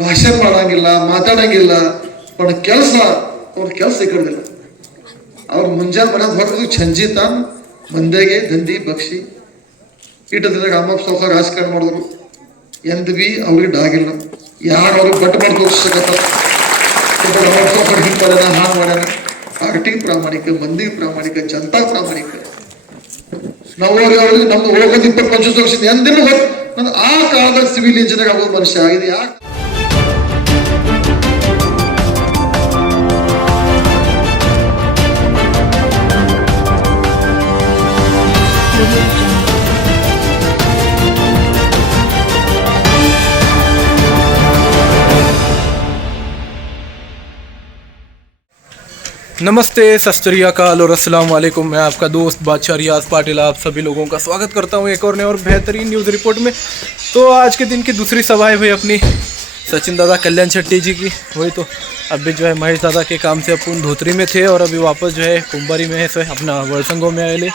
ಭಾಷಣ ಮಾಡಂಗಿಲ್ಲ, ಮಾತಾಡಂಗಿಲ್ಲ. पण ಕೆಲಸ ಅವ್ರ ಕೆಲಸ ಈ ಕಡೆದಿಲ್ಲ. ಅವ್ರು ಮುಂಜಾನೆ ಮನೆಗೆ ಹೊರದು ಸಂಜೆ ತಾನು ಮಂದಿಗೆ ದಂಧಿ ಬಕ್ಷಿ ಇಟ್ಟದ ರಾಮಪ್ಪ ಸಾವ್ಕಾರ ರಾಜಕಾರಣ ಮಾಡಿದ್ರು. ಎಂದ್ ಬಿ ಅವ್ರಿಗೆ ಡಾಗಿಲ್ಲ. ಯಾರು ಅವ್ರಿಗೆ ಬಟ್ ಮಾಡಿ ತೋರಿಸಕತ್ತ ರಾಮಪ್ಪ ಸಾವ್ಕಾರ ಹಿಂಗೆ ಮಾಡ್ಯಾನ, ಹಾಂಗೆ ಮಾಡ್ಯಾನ. ಪಾರ್ಟಿ ಪ್ರಾಮಾಣಿಕ, ಮಂದಿ ಪ್ರಾಮಾಣಿಕ, ಜನತಾ ಪ್ರಾಮಾಣಿಕ. ನಾವು ಅವ್ರಿಗೆ ನಮ್ದು ಹೋಗೋದು 20-25 ವರ್ಷದ ಎಂದಿನ ನಾನು ಆ ಕಾಲದ ಸಿವಿಲ್ ಇಂಜಿನಿಯರ್ ಆಗೋದು ಮನುಷ್ಯ. ಇದು ಯಾಕೆ नमस्ते, सत श्री अकाल और अस्सलाम वालेकुम। मैं आपका दोस्त बादशाह रियाज पाटिल आप सभी लोगों का स्वागत करता हूं एक और नए और बेहतरीन न्यूज़ रिपोर्ट में। तो आज के दिन की दूसरी सभा हुई अपनी सचिन दादा कल्याण शेट्टी जी की। वही तो अभी जो है महेश दादा के काम से अपन धोत्री में थे और अभी वापस जो है कुंभारी में है, अपना वर्संगों में आए।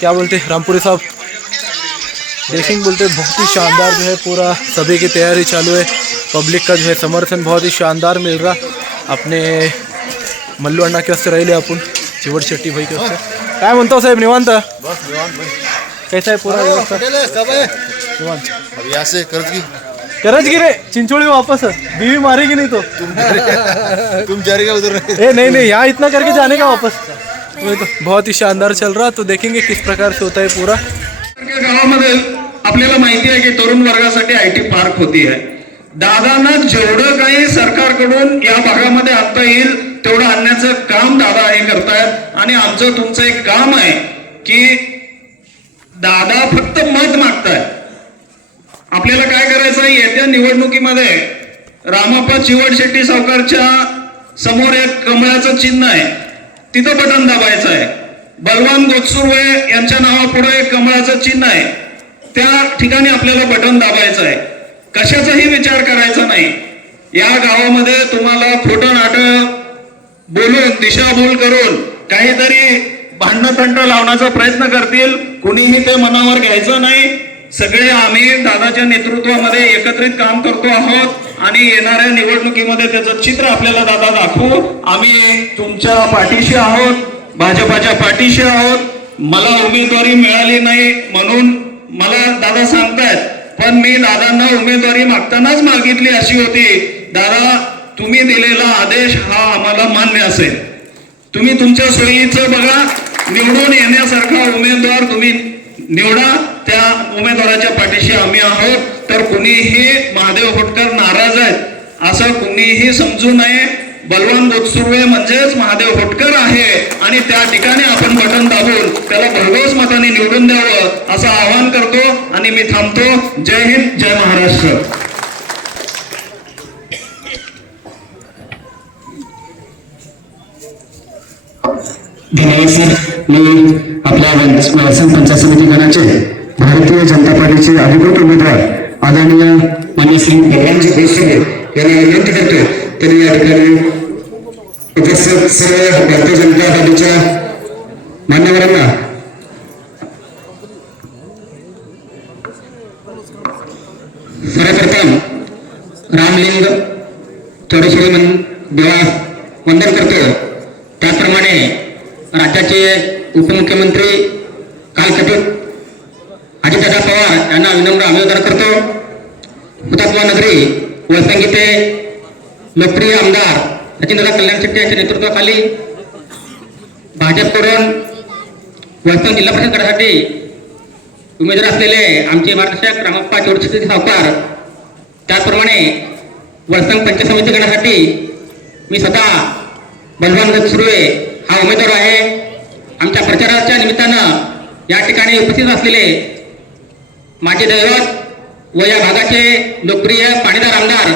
क्या बोलते रामपुरी साहब ड्रेसिंग बोलते बहुत ही शानदार जो है पूरा सभी की तैयारी चालू है। पब्लिक का जो है समर्थन बहुत ही शानदार मिल रहा। अपने मल्लू अण्णा के वास्ते राहिले आपण चिवड शेट्टी भाई के वास्ते काय म्हणतो साहेब? निवांत बस निवांत भाई। कैसा है पूरा व्यवस्था? निवांत। अब यहाँ से करजगी रे चिंचोड़ी वापस बीवी मारेगी नहीं तो तुम जा रही उधर? नहीं यहाँ इतना करके जाने का वापस। वही तो बहुत ही शानदार चल रहा। तो देखेंगे किस प्रकार से होता है पूरा। गावामध्ये आपल्याला माहिती आहे की तरुण वर्गासाठी IT पार्क होती है। दादांना जेवढं काही सरकारकडून या भागामध्ये आणता येईल तेवढं आणण्याचं काम दादा हे करतायत। आणि आमचं तुमचं एक काम आहे की दादा फक्त मत मागतायत। आपल्याला काय करायचं आहे, येत्या निवडणुकीमध्ये रामप्पा चिवड शेट्टी सावकारच्या समोर एक कमळाचं चिन्ह आहे, तिथं बटन दाबायचं आहे। बलवान गोतसुर्वे यांच्या नावापुढे एक कमळाचं चिन्ह आहे, त्या ठिकाणी आपल्याला बटन दाबायचं आहे। कशाचाही विचार करायचा नाही। या गावामध्ये तुम्हाला खोटं नाटक बोलून दिशाभूल करून काहीतरी भांडण तंट लावण्याचा प्रयत्न करतील, कुणीही ते मनावर घ्यायचं नाही। सगळे आम्ही दादाच्या नेतृत्वामध्ये एकत्रित काम करतो आहोत आणि येणाऱ्या निवडणुकीमध्ये त्याचं चित्र आपल्याला दादा दाखवू। आम्ही तुमच्या पाठीशी आहोत, भाजपाच्या पाठीशी आहोत। मला उमेदवारी मिळाली नाही म्हणून मला दादा सांगतायत, पण मी दादांना उमेदवारी मागतानाच मागितली अशी होती। दादा तुम्ही दिलेला आदेश हा आम्हाला मान्य असेल, तुम्ही तुमच्या सोयीचं बघा, निवडून येण्यासारखा उमेदवार तुम्ही निवडा, त्या उमेदवाराच्या पाठीशी आम्ही आहोत। तर कुणीही महादेव होटकर नाराज आहेत असं कुणीही समजू नये। बलवान गोतसुर्वे म्हणजेच महादेव होटकर आहे आणि त्या ठिकाणी आपण बटन दाबून त्याला भरघोस मताने निवडून द्यावं असं आवाहन करतो आणि मी थांबतो। जय हिंद, जय महाराष्ट्र। धन्यवाद सर। मी आपल्या वर्संग पंचायत समिती गणाचे भारतीय जनता पार्टीचे अधिकृत उमेदवार आदरणीय मान्य श्री भगवानजी गोस्वामी यांना विनंती करतो त्यांनी या ठिकाणी उपस्थित सर्व भारतीय जनता पार्टीच्या मान्यवरांना सर्वप्रथम रामलिंग थोडेश्वरी देवा वंदन करतो। त्याप्रमाणे राज्याचे उपमुख्यमंत्री कालकथित अजितदादा पवार यांना विनम्र अभिवादन करतो। हुतात्मा नगरी वर्संग येथे लोकप्रिय आमदार सचिनदादा कल्याण शेट्टी यांच्या नेतृत्वाखाली भाजपकडून वर्संग जिल्हा परिषद गटासाठी उमेदवार असलेले आमचे मार्गदर्शक रामप्पा चिवड शेट्टी सावकार, त्याचप्रमाणे वर्संग पंचायत समिती गटासाठी मी स्वतः बलवान गोतसुर्वे हा उमेदवार आहे। आमच्या प्रचाराच्या निमित्तानं या ठिकाणी उपस्थित असलेले माझे दैवत व या भागाचे लोकप्रिय पाणीदार आमदार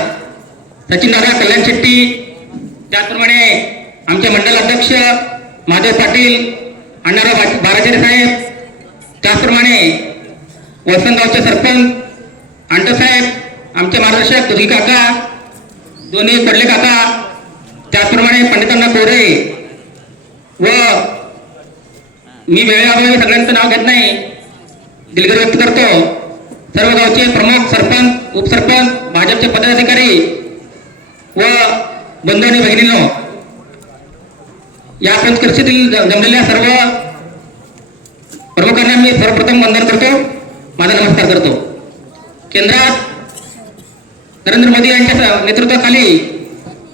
सचिनदादा कल्याण शेट्टी, त्याचप्रमाणे आमचे मंडल अध्यक्ष महादेव पाटील, अण्णाराव बाराचेरे साहेब, त्याचप्रमाणे वसंतगावचे सरपंच आंटो साहेब, आमचे मार्गदर्शक दुधी काका, दोन्ही पडले काका, त्याचप्रमाणे पंडितांना कोरे व मी वेळेअभावी सगळ्यांचं नाव घेत नाही, दिलगिरी व्यक्त करतो। सर्व गावचे प्रमुख, सरपंच, उपसरपंच, भाजपचे पदाधिकारी व बंधू आणि भगिनींनो, या पंचकृषीतील जमलेल्या सर्व प्रमुखांना मी सर्वप्रथम वंदन करतो, माझा नमस्कार करतो. केंद्रात नरेंद्र मोदी यांच्या नेतृत्वाखाली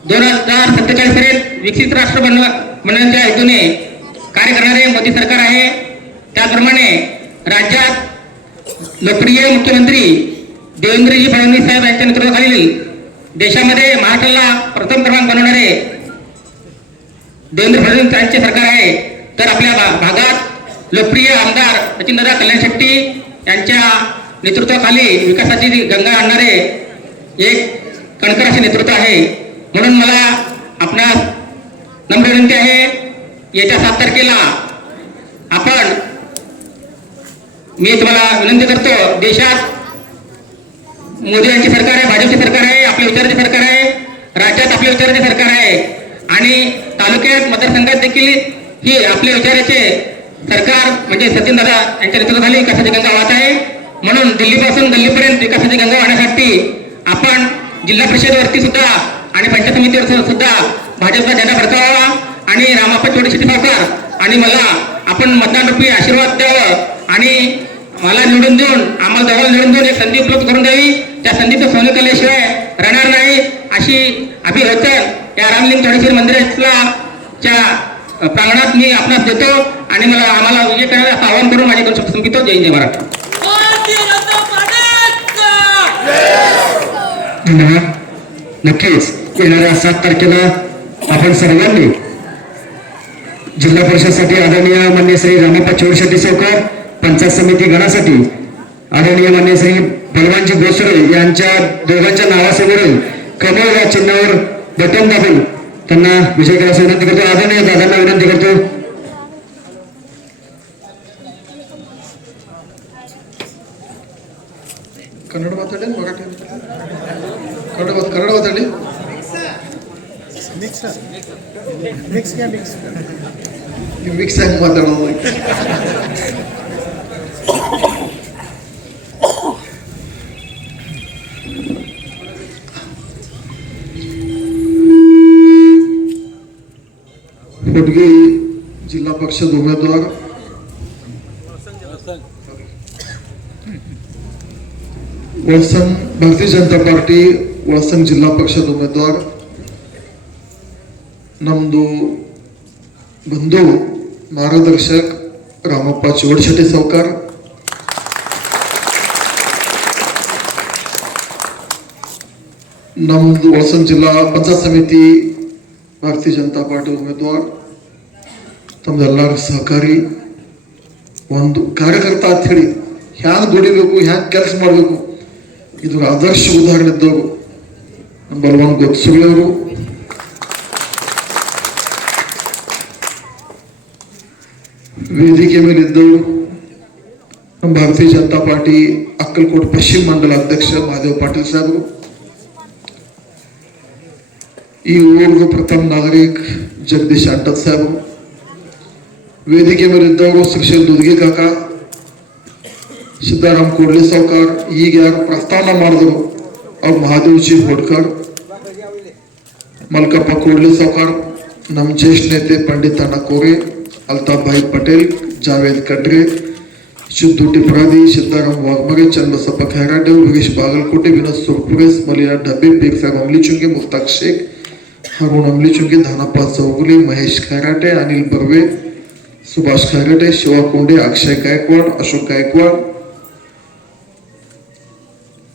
2047 पर्यंत विकसित राष्ट्र बनवण्याच्या हेतूने कार्य करणारे मोदी सरकार आहे. त्याप्रमाणे राज्यात लोकप्रिय मुख्यमंत्री देवेंद्रजी फडणवीस साहेब यांच्या नेतृत्वाखालील देशामध्ये महाराष्ट्राला प्रथम क्रमांक बनवणारे देवेंद्र फडणवीस यांचे सरकार आहे. तर आपल्या भागात लोकप्रिय आमदार सचिनदादा कल्याण शेट्टी यांच्या नेतृत्वाखाली विकासाची गंगा आणणारे एक कणखर असे नेतृत्व आहे. म्हणून मला आपणास नम्र विनंती आहे, येत्या 7 तारखेला आपण, मी तुम्हाला विनंती करतो, देशात मोदी यांची सरकार आहे, भाजपची सरकार आहे, आपल्या विचाराचे सरकार आहे, राज्यात आपल्या विचाराचे सरकार आहे आणि तालुक्यात मतदारसंघात देखील ही आपल्या विचाराचे सरकार म्हणजे सचिनदादा यांच्या नेतृत्वाखाली विकासाची गंगा वाहत आहे. म्हणून दिल्लीपासून गल्लीपर्यंत विकासाची गंगा वाहण्यासाठी आपण जिल्हा परिषदेवरती सुद्धा आणि पंचायत समितीवर सुद्धा भाजपचा झेंडा फडकावा आणि रामाप्पा चोडशेट्टी सावकार आणि मला आपण मतदान रूपी आशीर्वाद द्यावं आणि मला निवडून देऊन, आम्हाला दोघांना निवडून देऊन एक संधी उपलब्ध करून द्यावी. त्या संधीचं सोनं केल्याशिवाय राहणार नाही अशी अभिवचन या रामलिंग चोडेश्वरी मंदिराच्या प्रांगणात मी आपणास देतो आणि आम्हाला विजय करण्याचं आवाहन करून माझे 2 शब्द संपितो. जय जय महाराष्ट्र. नक्कीच येणाऱ्या 7 तारखेला आपण सर्वांनी जिल्हा परिषदसाठी आदरणीय मान्य श्री रामाप्पा चोडशेट्टी सावकार, पंचायत समिती गणासाठी आदरणीय मान्य श्री बलवानजी भोसरे यांच्या दोघांच्या नावासमोरील कमळ या चिन्हावर बटन दाबून त्यांना विजय करायची विनंती करतो. आदरणीय दादांना विनंती करतो. कन्नड माताडे मराठी कन्नड माताडे मिक्स आहे माताडೋದು. फोडगी जिल्हा परिषद उमेदवार वळसंग भारतीय जनता पार्टी वळसंग जिल्हा परिषद उमेदवार ನಮ್ಮದು ಬಂಧು ಮಾರ್ಗದರ್ಶಕ ರಾಮಪ್ಪ ಚೋಡಶೆಟ್ಟಿ ಸಾವಕಾರ, ನಮ್ಮದು ವಳಸಂಗ ಜಿಲ್ಲಾ ಪಂಚಾಯತ್ ಸಮಿತಿ ಭಾರತೀಯ ಜನತಾ ಪಾರ್ಟಿ ಉಮೇದುವಾರ, ತಮ್ಮೆಲ್ಲರ ಸಹಕಾರಿ ಒಂದು ಕಾರ್ಯಕರ್ತ ಅಂತ ಹೇಳಿ ಹ್ಯಾಂಗ ದುಡಿಬೇಕು, ಹ್ಯಾಂಗ ಕೆಲಸ ಮಾಡಬೇಕು ಇದ್ರ ಆದರ್ಶ ಉದಾಹರಣೆ ಇದ್ದವರು ನಮ್ಮ ಬಲವಾನ್ ಗೊತ್ತಸುಗಳವರು, ವೇದಿಕೆ ಮೇಲಿದ್ದವರು ನಮ್ಮ ಭಾರತೀಯ ಜನತಾ ಪಾರ್ಟಿ ಅಕ್ಕಲಕೋಟ್ ಪಶ್ಚಿಮ ಮಂಡಲ ಅಧ್ಯಕ್ಷ ಮಹಾದೇವ್ ಪಾಟೀಲ್ ಸಾಹೇಬರು, ಈ ಊರಿನ ಪ್ರಥಮ ನಾಗರಿಕ ಜಗದೀಶ್ ಅಂಟತ್ ಸಾಹೇಬರು, ವೇದಿಕೆ ಮೇಲಿದ್ದವರು ಶ್ರೀಶೈಲ್ ದುದ್ಗಿ ಕಾಕ, ಸಿದ್ದಾರಾಮ್ ಕೋಡ್ಲೆ ಸಾವ್ಕಾರ್, ಈಗ ಯಾರು ಪ್ರಸ್ಥಾನ ಮಾಡಿದ್ರು ಅವ್ರು ಮಹಾದೇವ್ಜಿ ಹೋಡ್ಕರ್, ಮಲ್ಕಪ್ಪ ಕೋಡ್ಲೆ ಸಾವ್ಕಾರ್, ನಮ್ಮ ಜ್ಯೇಷ್ಠ ನೇತೆ ಪಂಡಿತ್ ಅಣ್ಣ ಕೋರೆ, अल्ताफ भाई पटेल, जावेद कटरे, सिद्धू टिपरादी, सिद्धाराम वाघमारे, चंद्रसप्पा खैराडे, वीरेश बागलकोटे, विनोद सुरपुरे, मलिया ढबे, बेगसाहेब अमलीचुंगे, मुफ्ताक शेख, हारून अमलीचुंगे, धानाप्पा चौगुले, महेश खैराटे, अनिल बर्वे, सुभाष खैराटे, शिवा कोंडे, अक्षय गायकवाड, अशोक गायकवाड,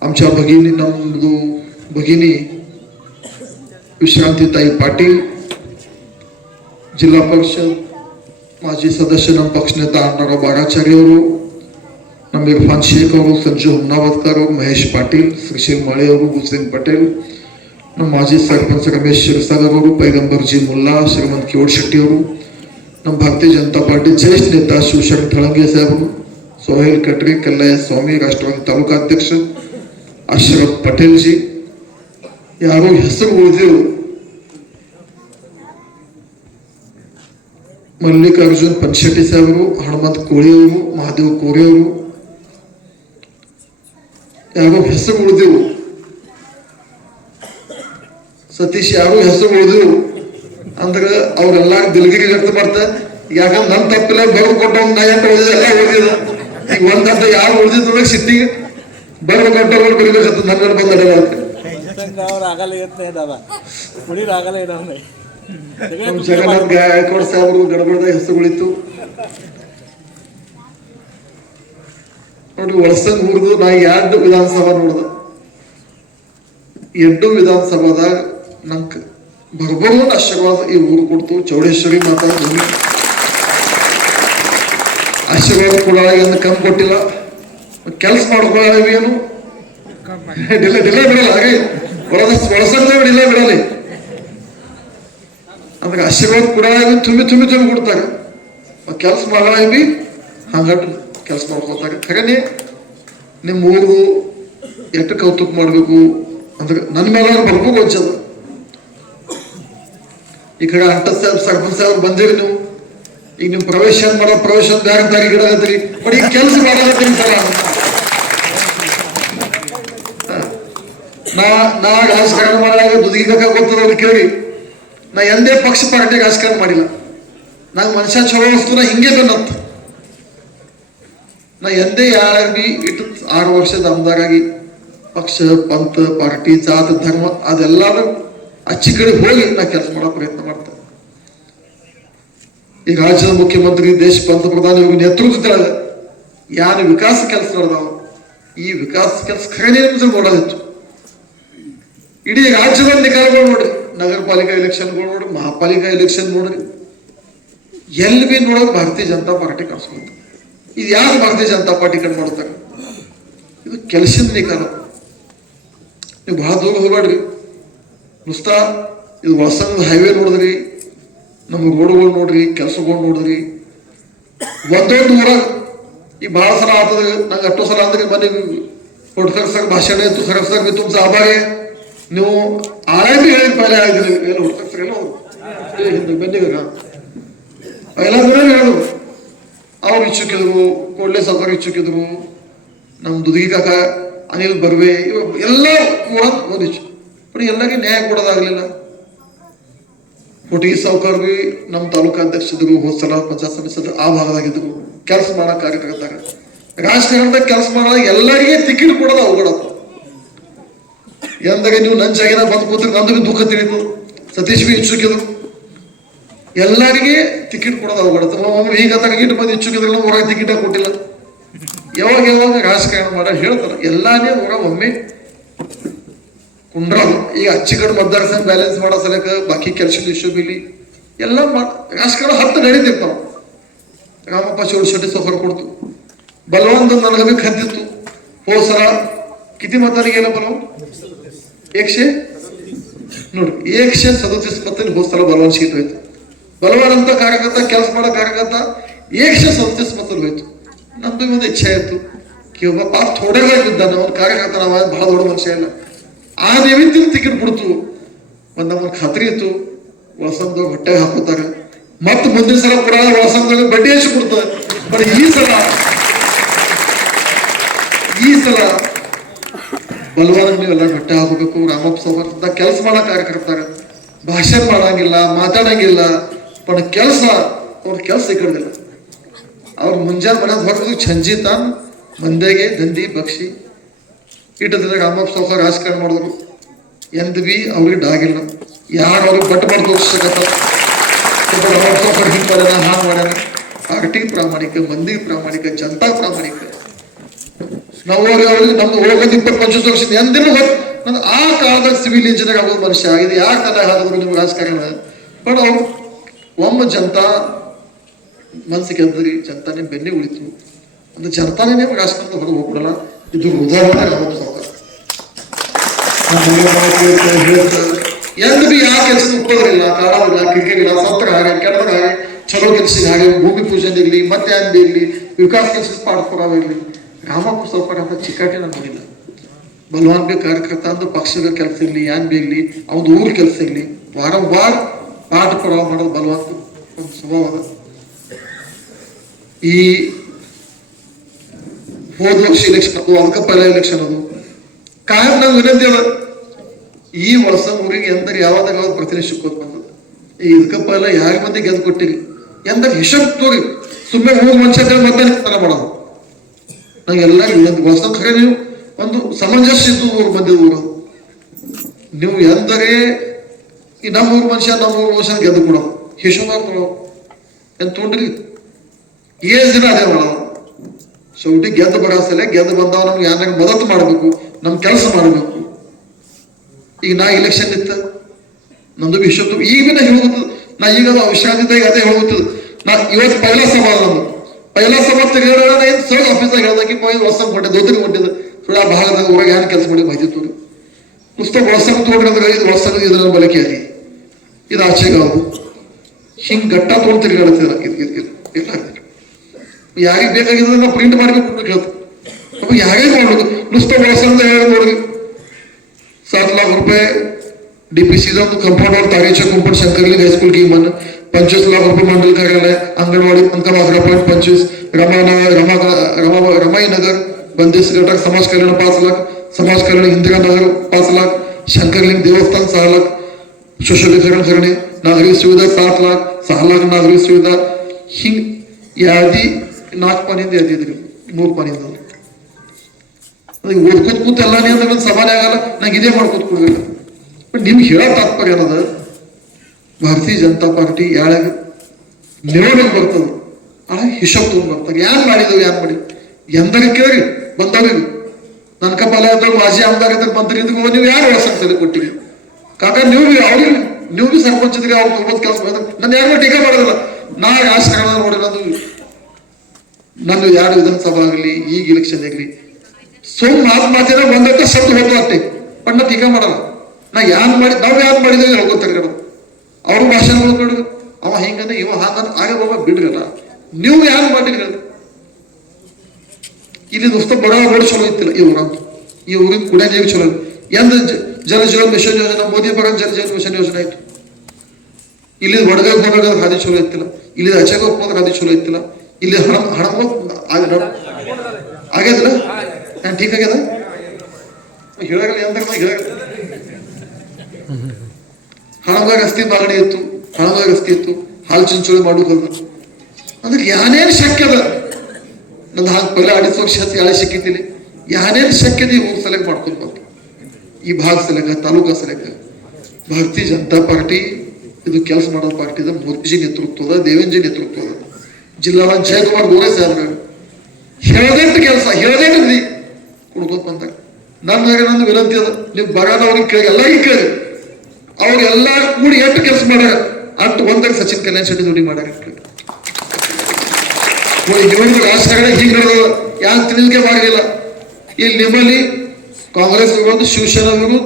आमच्या भगिनी विश्रांतीताई पाटील, जिल्हा परिषद ಮಾಜಿ ಸದಸ್ಯ ನಮ್ಮ ಪಕ್ಷ ನೇತ ಅಣ್ಣಾರಾವ್ ಬಾರಾಚಾರ್ಯ ಅವರು, ನಮ್ಮ ಇರ್ಫಾನ್ ಶೇಖ್ ಅವರು, ಸಂಜು ಹುಮ್ನಾವತ್ಕರ್ ಅವರು, ಮಹೇಶ್ ಪಾಟೀಲ್, ಶ್ರೀಶೈಲ್ ಮಳೆ ಅವರು, ಹುಸೇನ್ ಪಟೇಲ್, ನಮ್ಮ ಮಾಜಿ ಸರ್ಪಂಚ ರಮೇಶ್ ಶಿರಸಾಗರ್ ಅವರು, ಪೈಗಂಬರ್ ಜಿ ಮುಲ್ಲಾ, ಶ್ರೀಮಂತ್ ಕಿವಡ್ ಶೆಟ್ಟಿ ಅವರು, ನಮ್ಮ ಭಾರತೀಯ ಜನತಾ ಪಾರ್ಟಿ ಜ್ಯೇಷ್ಠ ನೇತ ಶಿವಶರಣ್ ಥಳಂಗೆ ಸಾಹೇಬರು, ಸೋಹೇಲ್ ಕಟ್ರಿ, ಕಲ್ಲಯ್ಯ ಸ್ವಾಮಿ, ರಾಷ್ಟ್ರವಾದಿ ತಾಲೂಕಾ ಅಧ್ಯಕ್ಷ ಅಶ್ರಫ್ ಪಟೇಲ್ ಜಿ, ಯಾರು ಹೆಸರು ಉಳಿದೆವು, ಮಲ್ಲಿಕಾರ್ಜುನ್ ಪನ್ಶೆಟ್ಟಿ ಸಾಹೇಬರು, ಹನುಮಂತ್ ಕೋಳಿ ಅವರು, ಮಹಾದೇವ್ ಕೋರೆ ಅವರು, ಯಾರೋ ಹೆಸರು ಉಳಿದೆವು, ಸತೀಶ್ ಯಾರು ಹೆಸರು ಉಳಿದೆವು ಅಂದ್ರೆ ಅವ್ರೆಲ್ಲ ದಿಲ್ಗಿರಿ ವ್ಯಕ್ತ ಮಾಡ್ತಾರೆ. ಯಾಕಂದ್ರೆ ನನ್ನ ತಪ್ಪಿಲ್ಲ, ಬರೆದು ಕೊಟ್ಟ ಒಂದು ನಾ ಎಂಟು ಓದಿದೆ ಎಲ್ಲ ಓದಿದ. ಈಗ ಒಂದಂತ ಯಾರು ಉಳಿದಿದ್ದ ಸಿಟ್ಟಿಗೆ ಬರೆದು ಕೊಟ್ಟವ್ರು ಬರೀಬೇಕಂತ ನನ್ನ ಬಂದಡಲ್ಲ ಅಂತ ಜಗನ್ನಾಥ್ ಗಾಯಕ್ವಾಡ್ ಸಾಹೇಬರು ಗಡಬಡದ ಹೆಸರುಗಳಿತ್ತು ನೋಡಿ. ಒಳಸಂಗ್ ಮುಗಿದು ನಾ 2 ವಿಧಾನಸಭಾ ನೋಡ್ದ. 2 ವಿಧಾನಸಭಾದಾಗ ನಂಗೆ ಭಗಭಗವನ್ ಆಶೀರ್ವಾದ ಈ ಊರು ಕೊಡ್ತು. ಚೌಡೇಶ್ವರಿ ಮಾತಾ ಭೂಮಿ ಆಶೀರ್ವಾದ ಕೊಡೋಣ ಕಮ್ಮಿ ಕೊಟ್ಟಿಲ್ಲ. ಕೆಲಸ ಮಾಡ್ಕೊಳ್ಳೇನು ಡಿಲೇ ಬಿಡಲ್ಲ. ಹಾಗೆ ಒಳಸಂಗ ಡಿಲೇ ಬಿಡಲಿ ಅಂದ್ರೆ ಆಶೀರ್ವಾದ ಕೊಡೋಣ ತುಂಬಿ ತುಂಬಿ ತುಂಬಿ ಕೊಡ್ತಾರೆ. ಕೆಲಸ ಮಾಡೋಣ ಹಂಗಟ್ಟು ಕೆಲಸ ಮಾಡ್ಕೊತಾರೆ. ಖರೇನೆ ನಿಮ್ಮ ಊರು ಎಷ್ಟು ಕೌತುಕ ಮಾಡಬೇಕು ಅಂದ್ರೆ ನನ್ನ ಮೇಲೆ ಬರ್ಬೇಕು ಅನ್ಸದ. ಈ ಕಡೆ ಅಂಟ ಸಾಹೇಬ್ ಸರ್ಪಂಚ್ ಸಾಹೇಬ್ ಬಂದಿರಿ ನೀವು. ಈಗ ನೀವು ಪ್ರವೇಶ ಮಾಡೋ ಪ್ರವೇಶ ಬ್ಯಾಗ್ ದಾರಿ ಗಿಡ ಆಗತ್ರಿ, ಬಟ್ ಈಗ ಕೆಲಸ ಮಾಡತ್ತೀರಿ ಸರ. ನಾ ರಾಜಕಾರಣ ಮಾಡಾಗ ದುದಿಗಾಕ ಗೊತ್ತದ ಕೇಳಿ. ನಾ ಎಂದೇ ಪಕ್ಷ ಪಾರ್ಟಿಗೆ ರಾಜಕಾರಣ ಮಾಡಿಲ್ಲ. ನಂಗೆ ಮನುಷ್ಯ ಚಲೋ ವಸ್ತು ನಾ ಹಿಂಗೆ ಬಂದತ್ತ. ನಾ ಎಂದೇ ಯಾರಾಗಿ ಇಟ್ಟು 6 ವರ್ಷದ ಆಮದಾರಾಗಿ ಪಕ್ಷ ಪಂಥ ಪಾರ್ಟಿ ಜಾತಿ ಧರ್ಮ ಅದೆಲ್ಲರೂ ಅಚ್ಚಿ ಕಡೆ ಹೋಗಿ ನಾ ಕೆಲಸ ಮಾಡೋ ಪ್ರಯತ್ನ ಮಾಡ್ತೇನೆ. ಈಗ ರಾಜ್ಯದ ಮುಖ್ಯಮಂತ್ರಿ, ದೇಶ ಪಂತಪ್ರಧಾನಿ ನೇತೃತ್ವದೊಳಗ ಯಾರು ವಿಕಾಸ ಕೆಲಸ ನಡೆದಾವ, ಈ ವಿಕಾಸ ಕೆಲಸ ಖರೇನೆ ನೋಡೋದಿತ್ತು. ಇಡೀ ರಾಜ್ಯದ ನಿಕಾಲಗಳು ನೋಡ್ರಿ, ನಗರ ಪಾಲಿಕಾ ಎಲೆಕ್ಷನ್ಗಳು ನೋಡ್ರಿ, ಮಹಾಪಾಲಿಕಾ ಎಲೆಕ್ಷನ್ ನೋಡ್ರಿ, ಎಲ್ಲಿ ಬಿ ನೋಡೋದು ಭಾರತೀಯ ಜನತಾ ಪಾರ್ಟಿ ಕಳ್ಸ್ಕೊತ. ಇದು ಯಾರು ಭಾರತೀಯ ಜನತಾ ಪಾರ್ಟಿ ಕಡೆ ಮಾಡ್ತಾರೆ? ಇದು ಕೆಲಸದ ನಿಕಾಲ. ನೀವು ಬಹಳ ದೂರ ಹೋಗ್ಬೇಡ್ರಿ. ನುಸ್ತಾ ಇದು ಒಳಸಂಗದ ಹೈವೇ ನೋಡಿದ್ರಿ, ನಮ್ಮ ರೋಡ್ಗಳು ನೋಡ್ರಿ, ಕೆಲಸಗಳು ನೋಡಿದ್ರಿ. ಒಂದೊಂದು ಊರಾಗ ಈ ಬಹಳ ಸಲ ಆಗ್ತದೆ. ನಂಗೆ ಅಷ್ಟೋ ಸಲ ಅಂದ್ರೆ ಮನೆ ಹೊಡ್ಸರ್ ಸರ್ ಭಾಷಣ ಇತ್ತು, ಸರ್ ಸರ್ ಬಿ ತುಂಬ ಆಭಾರಿ ನೀವು ಆಳೇ ಬಿ ಹೇಳಿದ ಪೈಲೆ ಆಗಿದ್ರಿ ಎಲ್ಲ ಹೊಡ್ಸರ್ ಸರ್ ಎಲ್ಲ ಹಿಂದೆ ಬೆನ್ನಿಗ ಎಲ್ಲ ಹೇಳಿದ್ರು. ಅವ್ರು ಇಚ್ಚುಕಿದ್ರು, ಕೋಡ್ಲೆ ಸಾವ್ಕಾರ ಇಚ್ಚುಕಿದ್ರು, ನಮ್ಮ ದುದಿಗಿ ಕಾಕ ಅನಿಲ್ ಬರ್ವೆ ಎಲ್ಲ ಓದಿಚ್ಚು. ಬಟ್ ಎಲ್ಲರಿಗೆ ನ್ಯಾಯ ಕೊಡೋದಾಗ್ಲಿಲ್ಲ. ಕೊಟ್ಟಿಗೆ ಸಾವ್ಕಾರ ಬಿ ನಮ್ಮ ತಾಲೂಕಾ ಅಧ್ಯಕ್ಷರು, ಹೋದ್ಸಲ ಪಂಚಾಯತ್ ಸಮಿತಿ ಆ ಭಾಗದಾಗಿದ್ರು. ಕೆಲಸ ಮಾಡೋ ಕಾರ್ಯಕರ್ತಾಗ ರಾಜಕಾರಣದಾಗ ಕೆಲಸ ಮಾಡೋದಾಗ ಎಲ್ಲರಿಗೆ ಟಿಕೆಟ್ ಕೊಡೋದು ಅವಘಡಪ್ಪ. ಎಂದಾಗ ನೀವು ನನ್ನ ಜಾಗಿನ ಬಂದು ಕೂತ್ರೆ ನಂದು ಬಿ ದುಃಖ ತಿಳಿತು. ಸತೀಶ್ ಬಿ ಇಚ್ಚುಕಿದ್ರು. ಎಲ್ಲರಿಗೆ ಟಿಕೆಟ್ ಕೊಡೋದು ಅವಘಡತ್ತ. ಒಮ್ಮೆ ಈಗ ಇಟ್ಟು ಬಂದು ಇಚ್ಚುಕಿದ್ರೆ ಹೊರಗೆ ಟಿಕೆಟ್ ಕೊಟ್ಟಿಲ್ಲ. ಯಾವಾಗ ಯಾವಾಗ ರಾಜಕಾರಣ ಮಾಡ ಹೇಳ್ತಾರ ಎಲ್ಲಾನೇ ಹೊರ ಒಮ್ಮೆ ಕುಂಡ್ರದು. ಈಗ ಅಚ್ಚಿ ಕಡೆ ಮತದಾರ ಬ್ಯಾಲೆನ್ಸ್ ಮಾಡೋ ಸಲಕ ಬಾಕಿ ಕೆಲಸ ಇಶ್ಯೂ ಬಿಲಿ ಎಲ್ಲ ರಾಜಕಾರಣ 10 ನಡೀತಿರ್ತಾವ. ರಾಮಪ್ಪ ಚೌಡಶೆಟ್ಟಿ ಸಫರ್ ಕೊಡ್ತು. ಬಲವಂತ ನನಗೆ ಬಿ ಖಂತಿತ್ತು. ಹೋದ ಸಲ ಕಿತಿ ಮತನಿಗೆಲ್ಲ ಬಲವ 100 ನೋಡಿ 137 ಮತದಲ್ಲಿ ಹೋದ ಸಲ ಬಲವಾನ್ ಸೀಟ್ ಹೋಯ್ತು. ಬಲವಾನ್ ಅಂತ ಕಾರ್ಯಕರ್ತ ಕೆಲಸ ಮಾಡೋ ಕಾರ್ಯಕರ್ತ 137 ಮತದಲ್ಲಿ ಹೋಯ್ತು. ನಮ್ದು ಒಂದು ಇಚ್ಛೆ ಆಯ್ತು ಕಿ ಒಬ್ಬ ಪಾಪ ಥೋಡೆಗೆ ಬಿದ್ದಾನ ಅವ್ನ ಕಾರ್ಯಕರ್ತ ನಾವು ಬಹಳ ದೊಡ್ಡ ಮನುಷ್ಯ ಇಲ್ಲ. ಆ ನಿಮಿತ್ತ ಟಿಕೆಟ್ ಬಿಡ್ತು. ಒಂದು ನಮ್ಗೆ ಖಾತ್ರಿ ಇತ್ತು ಒಳಸಂದ ಹೊಟ್ಟೆಗೆ ಹಾಕೋತಾರೆ. ಮತ್ತೆ ಮುಂದಿನ ಸಲ ಕೂಡ ಒಳಸಂದಾಗ ಬಡ್ಡಿ ಹೆಚ್ಚು ಕೊಡ್ತಾರೆ. ಬಟ್ ಈ ಸಲ ಬಲವಾನ ನೀವೆಲ್ಲ ಹೊಟ್ಟೆ ಹಾಕಬೇಕು. ರಾಮಪ್ಪ ಸೌಕರ್ಯದ ಕೆಲಸ ಮಾಡೋ ಕಾರ್ಯಕರ್ತಾರ ಭಾಷಣ ಮಾಡಂಗಿಲ್ಲ, ಮಾತಾಡಂಗಿಲ್ಲ. ಬಟ್ ಕೆಲಸ ಅವ್ರ ಕೆಲಸ ಸಿಗೋದಿಲ್ಲ. ಅವ್ರು ಮುಂಜಾನೆ ಮನೆಗೆ ಹೊರದು ಸಂಜೆ ತಾನು ಮಂದೆಗೆ ದಂಧಿ ಬಕ್ಷಿ ಇಟ್ಟದ ರಾಮಪ್ಪ ಸೌಕರ್ಯ ರಾಜಕಾರಣ ಮಾಡಿದ್ರು. ಎಂದ್ ಬಿ ಅವ್ರಿಗೆ ಡಾಗಿಲ್ಲ. ಯಾರು ಅವ್ರಿಗೆ ಬಟ್ ಮಾಡಿ ತೋರಿಸಕತ್ತ ರಾಮಪ್ಪ ಸೌಕರ್ಯ ಹಿಂಗೆ ಮಾಡ್ಯಾನ ಹಾಗೆ ಮಾಡ್ಯಾನ. ಪಾರ್ಟಿ ಪ್ರಾಮಾಣಿಕ, ಮಂದಿ ಪ್ರಾಮಾಣಿಕ, ಜನತಾ ಪ್ರಾಮಾಣಿಕ. ನಾವು ಅವ್ರಿಗೆ ನಮ್ದು ಹೋಗೋದು 20-25 ವರ್ಷದ ಎಂದಿನ ನಾನು ಆ ಕಾಲದಾಗ ಸಿವಿಲ್ ಇಂಜಿನಿಯರ್ ಆಗೋದು ಮನುಷ್ಯ ಆಗಿದೆ. ಯಾಕೆ ತಲೆ ಹಾಕಿದ್ರು ನಿಮ್ಗೆ ರಾಜಕಾರಣ? ಬಟ್ ಅವ್ರು ಒಮ್ಮೆ ಜನತಾ ಮನಸ್ಸಿಗೆ ಗೆದ್ದ್ರಿ, ಜನತಾನೇ ಬೆನ್ನಿ ಉಳಿತು. ಒಂದು ಜನತಾನೇ ನೀವು ರಾಜಕಾರಣದ ಹೊರಗೆ ಹೋಗ್ಬಿಡಲ್ಲ. ಇದು ಉದಾಹರಣೆ ರಾಮಪ್ಪ ಸೌಕರ್ಯ. ಎಂದು ಬಿ ಯಾವ ಕೆಲಸದ ಉಪಯೋಗಿಲ್ಲ, ಕಾಡೋದಿಲ್ಲ, ಕಿರಿಕಿರಿಲ್ಲ, ಸತ್ರ ಹಾಗೆ ಕೆಡದ ಹಾಗೆ ಚಲೋ ಕೆಲಸ ಹಾಗೆ ಭೂಮಿ ಪೂಜನೆ ಇರಲಿ, ಮತ್ತೆ ಏನ್ ಬಿ ಇರಲಿ, ವಿಕಾಸ ಕೆಲಸದ ಪಾಠಪುರಾವ ಇರಲಿ, ರಾಮಪ್ಪ ಸೌಕರ್ಯ ಅಂತ ಚಿಕ್ಕಾಟಿ ನಾನು ನೋಡಿಲ್ಲ. ಬಲವಾನ್ ಬಿ ಕಾರ್ಯಕರ್ತ ಅಂದ್ರೆ ಪಕ್ಷದ ಕೆಲಸ ಇರಲಿ, ಏನ್ ಬಿ ಇರಲಿ, ಅವ್ದು ಊರ ಕೆಲಸ ಇರಲಿ, ವಾರವಾರ ಪಾಠ ಪುರಾವ ಮಾಡೋದು ಬಲವಾನ್ ಒಂದು ಸ್ವಭಾವ ಅದ. ಈ ಹೋದ ವರ್ಷ ಎಲೆಕ್ಷನ್ ಅದು, ಅದಕ್ಕೆ ಪೈಲ ಎಲೆಕ್ಷನ್ ಅದು ಕಾಯಂ ನಾವು ವಿನಂತಿ ಅದ ಈ ವರ್ಷ ಊರಿಗೆ ಎಂದರೆ ಯಾವಾಗ ಪ್ರತಿನಿಧಿ ಸಿಕ್ಕೋದು ಬಂದದ ಇದಕ್ಕಪ್ಪ ಎಲ್ಲ ಯಾರ ಮಂದಿ ಗೆದ್ದು ಕೊಟ್ಟಿರಿ ಎಂದಾಗ ಹಿಶಬ್ ತೋರಿ ಸುಮ್ಮನೆ ಊರ್ ಮನುಷ್ಯ ಮತ್ತೆ ತರ ಮಾಡೋದು ನಂಗೆಲ್ಲ ವಿನಂತಿ ವರ್ಷ ಖರೆ ನೀವು ಒಂದು ಸಮಂಜಸ ಇದ್ದು ಊರು ಮಂದಿ ಊರು ನೀವು ಎಂದರೆ ಈ ನಮ್ಮ ಊರ್ ಮನುಷ್ಯ ಗೆದ್ದು ಕೊಡೋದು ಹಿಶಬ್ ತೊಳೋ ಎಂತ ತೊಗೊಂಡ್ರಿ ಏಳು ದಿನ ಅದೇ ಮಾಡೋದು ಸೌಟಿ ಗೆದ್ದು ಬರಾಸಲೆ ಗೆದ್ದು ಬಂದವ ನಮ್ಗೆ ಯಾರು ಮದತ್ತು ಮಾಡಬೇಕು ನಮ್ ಕೆಲಸ ಮಾಡಬೇಕು ಈಗ ನಾ ಇಲೆಕ್ಷನ್ ಇತ್ತ ನಂದು ವಿಶ್ವ ಈಗ ನಾ ಹೇಳುತ್ತದೆ ನಾ ಈಗ ಅದು ವಿಶ್ರಾಂತಿದಾಗ ಅದೇ ಹೇಳುತ್ತದೆ ನಾ ಇವತ್ತು ಪೈಲಾ ಸಭಾ ನಮ್ದು ಪೈಲಾ ಸಭಾ ತೆಗೆಯೋಣ ಏನು ಸರ್ ಆಫೀಸಾಗ ಹೇಳ್ದಾಕಿ ವರ್ಷ ಕೊಟ್ಟೆ ದೋತಿಗೆ ಕೊಟ್ಟಿದ್ದ ಸುಳ್ಳ ಭಾಗದಾಗ ಊರಾಗ ಏನು ಕೆಲಸ ಮಾಡಿ ಮಾಹಿತಿ ತೋರಿ ಪುಸ್ತಕ ವರ್ಷ ತಗೊಂಡ್ರೆ ಇದು ವರ್ಷ ಇದರ ಬಳಕೆ ಅದಿ ಇದು ಆಚೆಗೆ ಅವು ಹಿಂಗೆ ಗಟ್ಟ ತೊಗೊಂಡು ತಿರುಗಾಡ್ತಿಲ್ಲ ಇಲ್ಲ ಯಾರಿಗೆ ಬೇಕಾಗಿದ್ರೆ ನಾವು ಪ್ರಿಂಟ್ ಮಾಡಬೇಕು ಕೇಳ್ತು ಅಪ್ಪ ಯಾರೇ ಮಾಡ್ಬೇಕು ನುಸ್ತ ವರ್ಷ ಅಂತ ಹೇಳಿ ನೋಡ್ರಿ 7 लाख रुपए डीपीसी कंपाउंड और तारीचा कंपाउंड शंकरलिंग हाईस्कूल की मन 25 लाख रुपए मंडल कार्यालय आंगनवाड़ी पंखा माजरा पॉइंट 25 रमाई नगर बंदिश गटर समाज कल्याण 5 लाख समाज कल्याण इंदिरा नगर 5 लाख शंकरलिंग देवस्थान 6 लाख सुशोभीकरण करणे नागरिक सुविधा 7 लाख 6 लाख नागरिक सुविधा हिंग यादी नाक पानिंದ यादी ಇದ್ರಿ 3 ಪಾನಿಂದ ಓದ್ಕೋತ್ ಕೂತ್ ಎಲ್ಲ ನೀವು ಸಮಾನ ಆಗಲ್ಲ ನಂಗೆ ಇದೇ ಮಾಡ್ಕೋತ್ ಕೊಡ್ಬೇಕು ಬಟ್ ನಿಮ್ಗೆ ಹೇಳೋ ತಾತ್ಪರ್ಯ ಏನದ ಭಾರತೀಯ ಜನತಾ ಪಾರ್ಟಿ ಯಾಳಾಗ ನಿರೋಧಕ್ಕೆ ಬರ್ತದ ಆಗ ಹಿಶಬ್ ತಗೊಂಡ್ ಬರ್ತಾರೆ ಯಾರು ಮಾಡಿದವು ಯಾರು ಮಾಡಿ ಎಂದರೆ ಕೇಳಿ ಬಂದವ್ರಿಗೆ ನನ್ನ ಕಪಾಲ ಇದ್ದಾಗ ಮಾಜಿ ಆಮದಾರ ಇದ್ದಾಗ ಮಂತ್ರಿ ಇದ್ದಾಗ ನೀವು ಯಾರು ವ್ಯವಸ್ಥೆ ಕೊಟ್ಟಿವಿ ಕಾಕ ನೀವು ಅವ್ರಿಗೆ ನೀವು ಭೀ ಸರ್ಪಂಚದಿಗೆ ಅವ್ರು ತೊಗೊಳೋದು ಕೆಲಸ ನಾನು ಯಾರು ಟೀಕೆ ಮಾಡೋದಿಲ್ಲ ನಾ ರಾಜಕಾರಣ ನೋಡಿ ನಂದು ಯಾರು ವಿಧಾನಸಭಾ ಆಗಲಿ ಈಗ ಇಲೆಕ್ಷನ್ ಆಗಲಿ ಮಾತಿನ ಒಂದತ್ತ ಶಬ್ದ ಹೋಗ್ತು ಅಷ್ಟೇ ಬಟ್ ನಾ ಟೀಕಾ ಮಾಡಲ್ಲ ನಾ ಯಾನ್ ಮಾಡಿ ನಾವು ಯಾರು ಮಾಡಿದೇವೆ ಹೇಳ್ಕೊತಾರೆ ಅವ್ರ ಭಾಷಣ ನೋಡ್ಕೊಂಡು ಅವ ಹಿಂಗಂದ್ರೆ ಇವ ಹಾಗಂತ ಆಗ ಬಾಬಾ ಬಿಡ್ರಲ್ಲ ನೀವು ಯಾರು ಮಾಡಿ ಇಲ್ಲಿ ದೋಸ್ತ ಬಡ ರೋಡ್ ಚಲೋ ಇತ್ತಿಲ್ಲ ಈ ಊರಿನ ಕುಡಿಯ ನೀರು ಚಲೋ ಎಂದ ಜಲ ಜೀವನ್ ಮಿಷನ್ ಯೋಜನೆ ಮೋದಿ ಬರ ಜಲ ಜೀವನ್ ಮಿಷನ್ ಯೋಜನೆ ಆಯ್ತು ಇಲ್ಲಿ ವಡಗ ಹೋಗೋದ ಹಾದಿ ಚಲೋ ಇತ್ತಿಲ್ಲ ಇಲ್ಲಿ ಅಚೆಗೆ ಹೋಗೋದ್ರ ಹಾದಿ ಚಲೋ ಇತ್ತಿಲ್ಲ ಇಲ್ಲಿ ಹಣ ಆಗ್ಯದಿಲ್ಲ ನಾನು ಠೀಕ್ ಆಗ್ಯದ ಹೇಳಾಗಲ್ಲ ಎಂದಾಗ ಹಣದಾಗ ರಸ್ತೆ ಮಾಗಣಿ ಇತ್ತು ಹಣದಾಗ ರಸ್ತೆ ಇತ್ತು ಹಾಲು ಚಿಂಚೋಳಿ ಮಾಡೋದು ಅದಕ್ಕೆ ಯಾನೇನು ಶಕ್ಯ ಅದ ನಂದು ಹಾಗೆ ಪೈಲೆ 2 ವರ್ಷ ಯಾಳೆ ಸಿಕ್ಕಿದ್ದೀನಿ ಯಾನೇನು ಶಕ್ಯದ ಈ ಊರು ಸಲಹೆ ಮಾಡ್ಕೊಂಡು ಬಂತು ಈ ಭಾಗ ಸಲಹೆ ತಾಲೂಕಾ ಸಲಹೆ ಭಾರತೀಯ ಜನತಾ ಪಾರ್ಟಿ ಇದು ಕೆಲಸ ಮಾಡೋ ಪಾರ್ಟಿ ಇದೆ ಮೋದಿಜಿ ನೇತೃತ್ವದ ದೇವೇಂದ್ರಜಿ ನೇತೃತ್ವದ ಜಿಲ್ಲಾ ಜಯಕುಮಾರ್ ಗೋರೆ ಸಾಹೇಬ್ರ ಹೇಳದೇಂಟು ಕೆಲಸ ಹೇಳದೇಂಟ್ರಿ ಕುಡ್ಕೋತ ಬಂದಾಗ ನಂದು ವಿನಂತಿ ಅದ ನೀವು ಬರೋಣ ಅವ್ರಿಗೆ ಕೇಳಿ ಎಲ್ಲರಿಗೆ ಕೇಳಿ ಅವ್ರೆಲ್ಲ ಕೂಡಿ ಎಷ್ಟು ಕೆಲಸ ಮಾಡ್ಯಾರ ಅಷ್ಟು ಒಂದಾಗ ಸಚಿನ್ ಕಲ್ಯಾಣ್ ಶೆಟ್ಟಿ ದುಡ್ಡಿ ಮಾಡ್ಯಾರ ಇವ್ರಿಗೆ ರಾಜಕಾರಣ ಹೀಗೆ ನಡೆದ ಯಾರು ತಿಳಿಲಿಕ್ಕೆ ಮಾಡಲಿಲ್ಲ ಇಲ್ಲಿ ನಿಮ್ಮಲ್ಲಿ ಕಾಂಗ್ರೆಸ್ ವಿರೋಧ ಶಿವಸೇನಾ ವಿರೋಧ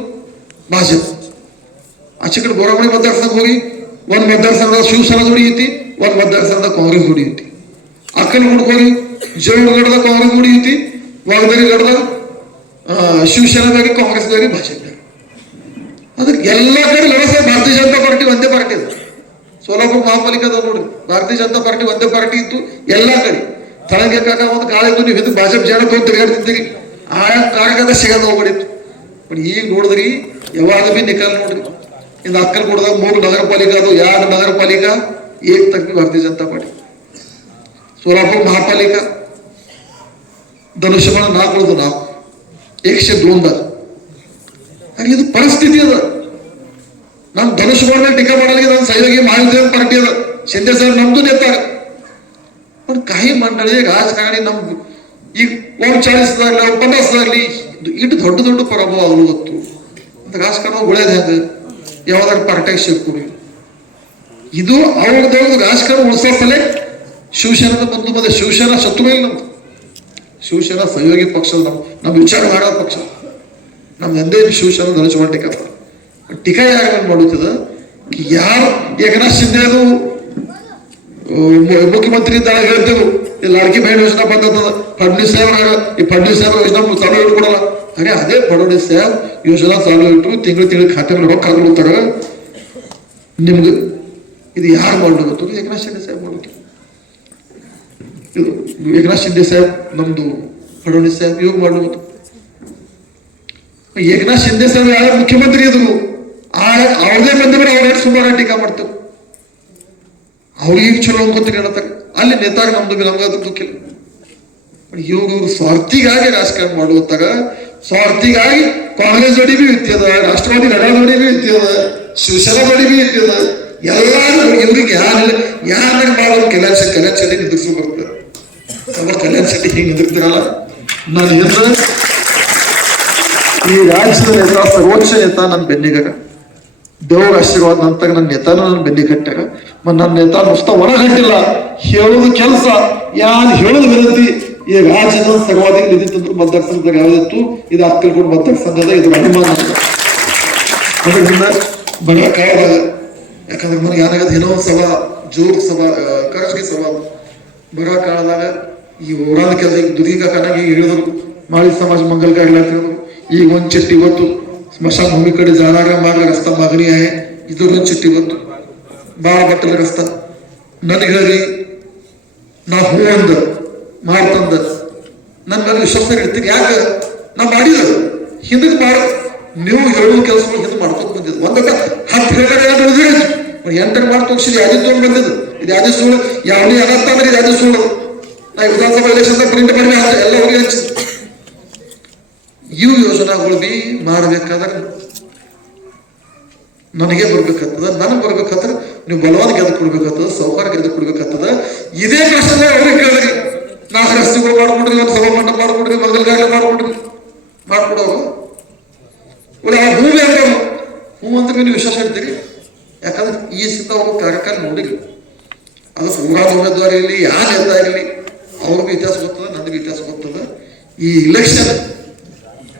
ಭಾಜಪ ಆಚೆ ಕಡೆ ಬೋರಾಮಣಿ मतदारसंघ ಹೋಗಿ ಒಂದು मतदारसंघದ ಶಿವಸೇನಾ ಜೋಡಿ ಐತಿ ಒಂದು मतदारसंघದ ಕಾಂಗ್ರೆಸ್ ಜೋಡಿ ಐತಿ ಅಕ್ಕಲಗೂಡ್ ಹೋಗಿ ಜೇವಗಢದ ಕಾಂಗ್ರೆಸ್ ಜೋಡಿ ಐತಿ ವಾಗದರಿಗಢದ ಶಿವಸೇನಾದಾಗಿ ಕಾಂಗ್ರೆಸ್ದಾಗಿ ಭಾಜಪ ಅದಕ್ಕೆ ಎಲ್ಲ ಕಡೆ ಲಡಸ ಭಾರತೀಯ ಜನತಾ ಪಾರ್ಟಿ ಒಂದೇ ಪಾರ್ಟಿ ಅದ ಸೋಲಾಪುರ ಮಹಾಪಾಲಿಕಾದ ನೋಡ್ರಿ ಭಾರತೀಯ ಜನತಾ ಪಾರ್ಟಿ ಒಂದೇ ಪಾರ್ಟಿ ಇತ್ತು ಎಲ್ಲ ಕಡೆ ತಳಗೆ ಕಾಕ ಒಂದು ಕಾಳ ಇತ್ತು ನೀವು ಭಾಜಪ ಜನ ತಗೊಂಡು ತಿರುಗಾಡ್ತಿದ್ದೀರಿ ಆಯಾ ಕಾಗದ ಸಿಗದ ಹೋಗ್ಬಿಡಿತ್ತು ಬಟ್ ಈಗ ನೋಡಿದ್ರಿ ಯಾವಾಗ ಭೀ ನಿಕಾಲ್ ನೋಡ್ರಿ ಇನ್ನು ಅಕ್ಕಲಗೂಡದಾಗ 3 ನಗರ ಪಾಲಿಕೆ ಅದು 2 ನಗರ ಪಾಲಿಕಾ ಏಕ್ ತಕ್ ಭಾರತೀಯ ಜನತಾ ಪಾರ್ಟಿ सोलापूर महापालिका धनुष्यबाण 4 102 आणि ಇದು ಪರಿಸ್ಥಿತಿ ಅದ ನಾನು ಧನುಷ್ಯಬಾಣ ಮೇಲೆ टीका ಮಾಡಲಿಕ್ಕೆ ನಾನು ಸಹಯೋಗಿ महायुती पार्टी ಅದ शिंदे साहेब नमदू नेता पण काही मंडळी राजकारणी नम ಈಗ 40,000 50,000 ಇಟ್ಟು ದೊಡ್ಡ ಪರಾಭವ ಆಗಲುತ್ತು ಅಂತ ರಾಜಕಾರಣ ಒಳ್ಳೆಯದು ಹೆಂಗ ಯಾವ್ದಾರ ಪಾರ್ಟಿಗೆ ಸೇರ್ಕೊಡಿ ಇದು ಅವ್ರದ್ದು ರಾಜಕಾರಣ ಉಳಿಸೋ ಸಲೇ ಶಿವಸೇನಾದ ಬಂದು ಮತ್ತೆ ಶಿವಸೇನಾ ಶತ್ರು ಇಲ್ಲ ನಮ್ದು ಶಿವಸೇನಾ ಸಹಯೋಗಿ ಪಕ್ಷ ನಮ್ಮ ವಿಚಾರ ಮಾಡೋ ಪಕ್ಷ ನಮ್ದು ಎಂದೇ ಶಿವಸೇನಾ ಧನುಷ್ಯಬಾಣ टीका ಯಾರು ಮಾಡುತ್ತದ ಯಾರು ಏಕನಾಥ್ ಶಿಂದೆ ಅದು ಮುಖ್ಯಮಂತ್ರಿ ಇದ್ದಾಗ ಹೇಳ್ತೇವೆ लाडकी बहीण योजना ಬಂದದ फडणवीस साहेब ಈ फडणवीस साहेब योजना ಚಾಲೂ ಇಟ್ಕೊಡಲ್ಲ ಅರೆ ಅದೇ फडणवीस साहेब ಯೋಜನಾ ಚಾಲೂ ಇಟ್ಟರು ತಿಂಗಳು ಖಾತೆ ರೊಕ್ಕ ಹಾಕ್ಬಿಡ್ತಾರ ನಿಮ್ಗೆ ಇದು ಯಾರು ಮಾಡಬೇಕು ಏಕನಾಥ್ ಶಿಂದೆ ಸಾಹೇಬ್ ಮಾಡಬೇಕು एकनाथ शिंदे साहेब नಮ್ದು फडणवीस साहेब ಇವ್ರು ಮಾಡಬಹುದು एकनाथ शिंदे साहेब ಯಾರು ಮುಖ್ಯಮಂತ್ರಿ ಇದ್ರು ಅವ್ರದೇ ಬಂದವರು ಅವ್ರ ಸುಮಾರು ಟೀಕಾ ಮಾಡ್ತೇವೆ ಅವ್ರಿಗೆ ಚಲೋ ಅನ್ಕೋತೀರಿ ಹೇಳ್ತಾರೆ ಅಲ್ಲಿ ನೇತಾಗ ನಮ್ದು ನಮ್ಗದು ದುಃಖಿಲ್ಲ ಇವರು ಸ್ವಾರ್ಥಿಗಾಗಿ ರಾಜಕಾರಣ ಮಾಡುತ್ತಾಗ ಸ್ವಾರ್ಥಿಗಾಗಿ ಕಾಂಗ್ರೆಸ್ ಜೋಡಿ ಬಿ ಇರ್ತದ ರಾಷ್ಟ್ರವಾದಿ ಲಡಾ ಜೋಡಿ ಬಿ ಇರ್ತದ ಶಿವಸೇನಾ ಜೋಡಿ ಬಿ ಇರ್ತದ ಎಲ್ಲಾರು ಇವ್ರಿಗೆ ಯಾರು ಮಾಡೋರು ಕಲ್ಯಾಣ್ ಶೆಟ್ಟಿ ನಿಂದಿರ್ಸು ಬರ್ತದೆ ಅವಾಗ ಕಲ್ಯಾಣ್ ಶೆಟ್ಟಿ ಹಿಂಗೆ ನಿಂದಿರ್ತೀರಲ್ಲ ನಾನು ಏನು ಈ ರಾಜ್ಯದ ನೇತಾ ಸರ್ವೋಚ್ಚ ನೇತಾ ನನ್ನ ಬೆನ್ನಿಗಾಗ ದೇವ್ರ ಆಶೀರ್ವಾದ ನಂತರ ನನ್ನ ನೇತಾನು ನನ್ನ ಬೆನ್ನಿ ಕಟ್ಟಾಗ ನನ್ನ ನೇತಾ ನುಸ್ತ ಹೊರಗಟ್ಟಿಲ್ಲ ಹೇಳೋದು ಕೆಲಸ ಯಾರು ಹೇಳೋದು ವಿನಂತಿ ಈ ರಾಜ್ಯದ ಸರ್ವಾಧಿಕ ನಿಧಿ ತಂದ್ರು ಮತದಾರ ಸಂಘದಾಗ ಯಾವ್ದಿತ್ತು ಇದು ಅಕ್ಕಲ್ಕೊಂಡು ಮತದಾರ ಸಂಘದ ಇದು ಅಭಿಮಾನ ಅದರಿಂದ ಬಡ ಕಾಯದಾಗ ಯಾಕಂದ್ರೆ ನನಗೆ ಏನಾಗದ ಏನೋ ಸಭಾ ಜೋರ್ ಸಭಾ ಖರ್ಚಿಗೆ ಸಭಾ ಬಡ ಕಾಲದಾಗ ಈ ಓಡಾದ ಕೆಲಸ ಈಗ ದುದಿಗ ಕಾನಾಗ ಈಗ ಹೇಳಿದ್ರು ಮಾಳಿ ಸಮಾಜ ಮಂಗಲ್ಗಾಗಿಲ್ಲ ಅಂತ ಹೇಳಿದ್ರು ಈಗ ಒಂದ್ ಚಿಟ್ಟಿ ಇವತ್ತು ಸ್ಮಶಾನ ಭೂಮಿ ಕಡೆ ಜಾಲಾಗ ಮಾರ್ಗ ರಸ್ತಾ ಮಾಗಣಿ ಆಯೆ ಇದೊಂದು ಚಿಟ್ಟಿ ಇವತ್ತು ಬಾಳ ಬಟ್ಟಲ ರಸ್ತಾ ನನಗೆ ಹೇಳಿ ನಾ ಹೂ ಅಂದ ಮಾಡ್ತಂದ ನನ್ನ ಮೇಲೆ ವಿಶ್ವಾಸ ಇಡ್ತೀನಿ ಯಾಕೆ ನಾ ಮಾಡಿದ ಹಿಂದಕ್ಕೆ ಮಾಡ ನೀವು ಹೇಳುವ ಕೆಲಸಗಳು ಹಿಂದೆ ಮಾಡ್ಕೊಂಡು ಬಂದಿದ್ದು ಒಂದಕ್ಕ 10 ಹೇಳಿದ್ರೆ 8 ಮಾಡಿ ತೋರಿಸಿದ್ವಿ ಯಾವ್ದು ತೊಗೊಂಡು ಬಂದಿದ್ದು ಇದು ಯಾವ್ದು ಸುಳ್ಳು ಯಾವ್ದು ಏನಂತಂದ್ರೆ ಇದು ಯಾವ್ದು ಸುಳ್ಳು ನಾ ವಿಧಾನಸಭಾ ಎಲೆಕ್ಷನ್ ಪ್ರಿಂಟ್ ಮಾಡಿ ಎಲ್ಲ ಹೋಗಿ ಹಂಚಿದ್ದು ಇವು ಯೋಜನೆಗಳು ಬಿ ಮಾಡ್ಬೇಕಾದ್ರೆ ನನಗೆ ಬರ್ಬೇಕಾಗ್ತದ ನನಗೆ ಬರ್ಬೇಕಾದ್ರೆ ನೀವು ಬಲವಾದ ಗೆದ್ದು ಕೊಡ್ಬೇಕಾಗ್ತದ ಸೌಹಾರ್ದ ಗೆದ್ದು ಕೊಡ್ಬೇಕಾಗ್ತದ ಇದೇ ಪ್ರಶ್ನೆ ಅವ್ರಿಗೆ ಕೇಳಿದ್ರಿ 4 ರಸ್ತೆಗಳು ಮಾಡ್ಕೊಡ್ರಿ ಒಂದು ಸಭಾ ಮಂಟಪ ಮಾಡ್ಕೊಡ್ರಿ ಮಗಲ್ಗಾಗಲೇ ಮಾಡ್ಕೊಡೋರು ಭೂಮಿ ಅಂತ ಹೂ ಅಂತ ನೀವು ವಿಶ್ವಾಸ ಇಡ್ತೀರಿ ಯಾಕಂದ್ರೆ ಈ ಸಿದ್ಧ ಅವರು ಕಾರ್ಯಕ್ರಮ ನೋಡಿರಿ ಅದು ಊರಾದ ಉಮೇದ್ವಾರ ಇರಲಿ ಯಾರು ನೇತಾ ಇರಲಿ ಅವ್ರಿಗೂ ಇತಿಹಾಸ ಗೊತ್ತದ ನನಗೂ ಇತಿಹಾಸ ಗೊತ್ತದ ಈ ಇಲೆಕ್ಷನ್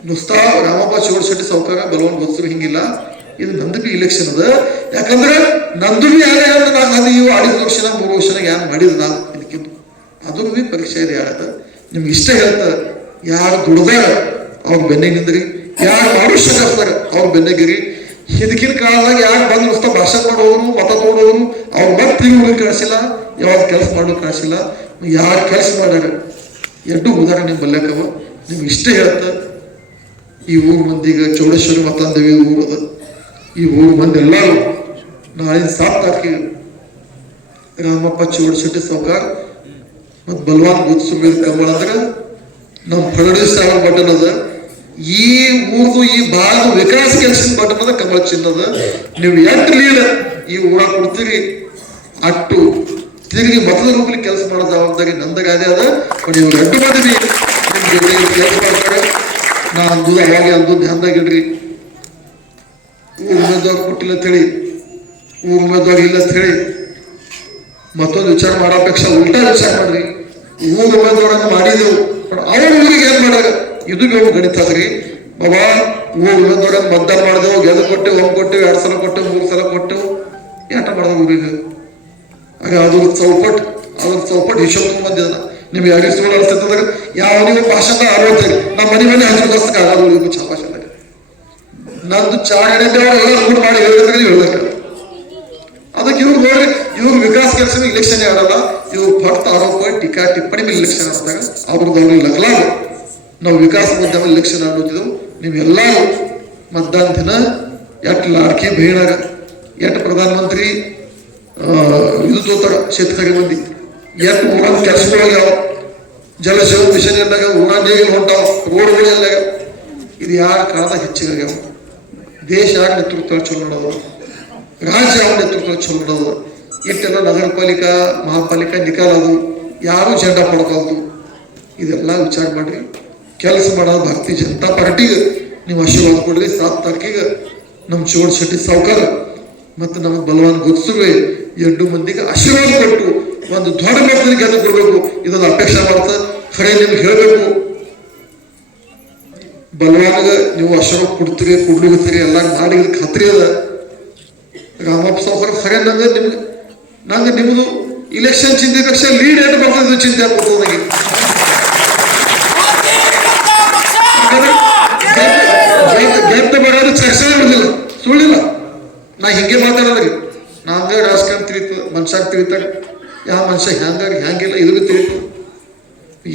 ನುಸ್ತಾ ರಾಮಪ್ಪ ಚೋಡಶೆಟ್ಟಿ ಸಾವ್ಕಾರ ಬಲವನ್ ಬಸ್ರು ಹಿಂಗಿಲ್ಲ ಇದು ನಂದು ಬಿ ಇಲೆಕ್ಷನ್ ಅದ ಯಾಕಂದ್ರೆ ನಂದು ಬಿ ಯಾರೇ ನಾನು ಇವು 2 ವರ್ಷನಾಗ 3 ವರ್ಷನಾಗ ಯಾರು ಮಾಡಿದ ನಾನು ಇದಕ್ಕಿಂತ ಅದು ಬಿ ಪರೀಕ್ಷೆ ಇದೆ ಯಾರದ ನಿಮ್ಗೆ ಇಷ್ಟ ಹೇಳ್ತಾರ ಯಾರು ದುಡ್ದಾರ ಅವ್ರ ಬೆನ್ನೆಗಿಂದ್ರಿ ಯಾರು ಮಾಡೋ ಶ್ರಮಿಸ್ತಾರ ಅವ್ರ ಬೆನ್ನೆಗಿರಿ ಇದಕ್ಕಿನ ಕಾಲದಾಗ ಯಾರು ಬಂದು ನುಸ್ತಾ ಭಾಷಣ ಮಾಡೋರು ಮತ ತೋಡೋರು ಅವ್ರು ಮತ್ತೆ ತಿರುಗಿ ಕಳಿಸಿಲ್ಲ ಯಾವ್ದು ಕೆಲಸ ಮಾಡೋಕೆ ಕಳಿಸಿಲ್ಲ ಯಾರು ಕೆಲಸ ಮಾಡ್ಯಾರ 2 ಉದಾಹರಣೆ ನಿಮ್ ಬಲ್ಯಾಕವ ನಿಮ್ಗೆ ಇಷ್ಟ ಹೇಳ್ತ ಈ ಊರ್ ಮಂದಿಗೆ ಚೌಡೇಶ್ವರಿ ಮತ್ತಂದೇವಿ ಊರು ಅದ ಈ ಊರ್ ಮಂದಿ ಎಲ್ಲರೂ ನಾಳಿನ 7 ತಾರೀಕಿಗೆ ರಾಮಪ್ಪ ಚೌಡಶೆಟ್ಟಿ ಸಾವ್ಕಾರ ಮತ್ ಬಲವಾನ್ ಬುದ್ಧಸುಮೇರ್ ಕಮಲ ಅಂದ್ರೆ ನಮ್ಮ ಫಡಣವೀಸ್ ಸಾಹೇಬ್ ಬಟನ್ ಅದ ಈ ಊರ್ದು ಈ ಭಾಗದ ವಿಕಾಸ ಕೆಲಸದ ಬಟನ್ ಅದ ಕಮಲ ಚಿನ್ನದ ನೀವು ಎಷ್ಟು ಲೀಡರ್ ಈ ಊರಾಗ ಕೊಡ್ತೀರಿ ಅಟ್ಟು ತಿರುಗಿ ಮತದ ರೂಪದಲ್ಲಿ ಕೆಲಸ ಮಾಡೋ ಜವಾಬ್ದಾರಿ ನಂದಗಾದೆ ಅದ ನೀವು 2 ಮಂದಿ ನಿಮ್ ಜೊತೆಗೆ ಕೆಲಸ ಮಾಡ್ತಾರೆ ನಾ ಅಂದುದು ಅವಾಗ ಅಂದು ಧ್ಯಾನದಾಗಿಡ್ರಿ ಊರ್ ಉಮೇದ್ವಾರ ಕೊಟ್ಟಿಲ್ಲ ಅಂತ ಹೇಳಿ ಊರ್ ಉಮೇದ್ವಾರ ಇಲ್ಲ ಅಂತ ಹೇಳಿ ಮತ್ತೊಂದು ವಿಚಾರ ಮಾಡೋ ಅಪೇಕ್ಷೆ ಉಲ್ಟಾ ವಿಚಾರ ಮಾಡ್ರಿ ಊರ್ ಉಮೇದ್ವಾರನ್ನು ಮಾಡಿದೆವು ಅವ್ರ ಊರಿಗೆ ಏನ್ ಮಾಡ್ಯಾರ ಇದು ಬೇವು ಗಣಿತ ಅದ್ರಿ ಬಾಬಾ ಊರ್ ಉಮೇದ್ವಾರ ಮತದಾನ ಮಾಡಿದೆವು ಗೆದ್ದು ಕೊಟ್ಟೆವು 1 ಕೊಟ್ಟೆವು 2 ಸಲ ಕೊಟ್ಟೆವು 3 ಸಲ ಕೊಟ್ಟೆವು ಏಟ ಮಾಡಿದೆವು ಊರಿಗೆ ಆಗ ಅದ್ರ ಚೌಪಟ್ ಹಿಶೋಬ್ ಬಂದಿದ ನಿಮ್ಗೆ 2 ಸುಳ್ಳು ಅನಿಸ್ತದಾಗ ಯಾವ ನೀವು ಭಾಷಣ 60 ನಮ್ಮ ಮನೆ 10 ಆಗೋದು ಭಾಷಣದಾಗ ನಂದು ಚಾರಣೆ ಎಲ್ಲ ಊಟ ಮಾಡಿ ಹೇಳಿದ್ರೆ ಹೇಳ್ಬೇಕು ಅದಕ್ಕೆ ಇವ್ರು ನೋಡ್ರಿ ಇವ್ರು ವಿಕಾಸ ಕೆಲಸ ಇಲೆಕ್ಷನ್ ಆಡಲ್ಲ ಇವ್ರು ಭಕ್ತ ಆರೋಪ ಟೀಕಾ ಟಿಪ್ಪಣಿ ಮೇಲೆ ಇಲೆಕ್ಷನ್ ಆಡಿದಾಗ ಅವ್ರದ್ದು ಅವ್ರಿಗೆ ಲಗ್ಲಾಗ ನಾವು ವಿಕಾಸ ಮುದ್ದೆ ಮೇಲೆ ಇಲೆಕ್ಷನ್ ಆಡೋದಿದ್ದೆವು ನೀವೆಲ್ಲರೂ ಮತದಾನ ದಿನ ಎಷ್ಟು ಲಾಡ್ಕಿ ಬೇಡಾಗ ಎಷ್ಟು ಪ್ರಧಾನಮಂತ್ರಿ ಇದು ತೋತಾರ ಶೇತಕರಿ ಮಂದಿ ಎಷ್ಟು ಊರಾಗ ಕೆಲಸಗಳಾಗ್ಯಾವ ಜಲಜೀವನ ಮಿಷನ್ ಎಲ್ಲಾಗ ಊರಾಗ ನೀರಿಗೆ ಹೊಂಟಾವ ರೋಡ್ಗಳೆಲ್ಲ ಇದು ಯಾರ ಕಾಲದಾಗ ಹೆಚ್ಚಿಗಾಗ್ಯಾವ ದೇಶ ಯಾರ ನೇತೃತ್ವ ಚಲೋ ನೋಡೋದು ರಾಜ್ಯ ಯಾವ ನೇತೃತ್ವ ಚಲೋ ನೋಡೋದು ಇಷ್ಟೆಲ್ಲ ನಗರ ಪಾಲಿಕಾ ಮಹಾಪಾಲಿಕಾ ನಿಕಾಲ ಅದು ಯಾರು ಜೆಂಡಾ ಪಡ್ಕೋದು ಇದೆಲ್ಲ ವಿಚಾರ ಮಾಡ್ರಿ ಕೆಲಸ ಮಾಡೋದು ಭಾರತೀಯ ಜನತಾ ಪಾರ್ಟಿಗೆ ನೀವು ಆಶೀರ್ವಾದ ಕೊಡ್ರಿ 7 ತಾರೀಕಿಗೆ ನಮ್ಮ ಚೌಡಶೆಟ್ಟಿ ಸಾವ್ಕಾರ ಮತ್ತು ನಮ್ಮ ಬಲವಾನ್ ಗೊತ್ಸುವೆ 2 ಮಂದಿಗೆ ಆಶೀರ್ವಾದ ಕೊಟ್ಟು ಒಂದು ದೊಡ್ಡ ಮಟ್ಟದಲ್ಲಿ ಗೆದ್ದು ಕೊಡ್ಬೇಕು ಇದೊಂದು ಅಪೇಕ್ಷೆ ಮಾಡ್ತಾ ಖರೆ ನಿಮ್ಗೆ ಹೇಳ್ಬೇಕು ಬಲವಾನ್ಗ ನೀವು ಆಶೀರ್ವಾದ ಕೊಡ್ತೀರಿ ಕೊಡ್ಲಿರ್ತೀರಿ ಎಲ್ಲ ಮಾಡಿ ಖಾತ್ರಿ ಅದ ರಾಮಪ್ಪ ಸಾವ್ಕಾರ ಖರೆ ನಂಗೆ ನಿಮ್ದು ಇಲೆಕ್ಷನ್ ಚಿಂತೆ ಪಕ್ಷ ಲೀಡ್ ಏನು ಬರ್ತದೆ ಚಿಂತೆ ಆಗ್ಬೋದು ನನಗೆ ಗೆದ್ದ ಬರೋದು ಚರ್ಚೆ ಇರೋದಿಲ್ಲ ಸುಳ್ಳಿಲ್ಲ ನಾ ಹಿಂಗೆ ಮಾತಾಡೋದ್ರಿ ನಾ ಹಂಗ ರಾಜಕಾರಣ ತಿಳಿತದ ಮನುಷ್ಯ ತಿಳಿತಾನೆ ಯಾವ ಮನುಷ್ಯ ಹ್ಯಾಂಗಿಲ್ಲ ಇದ್ರ ತಿಳಿತು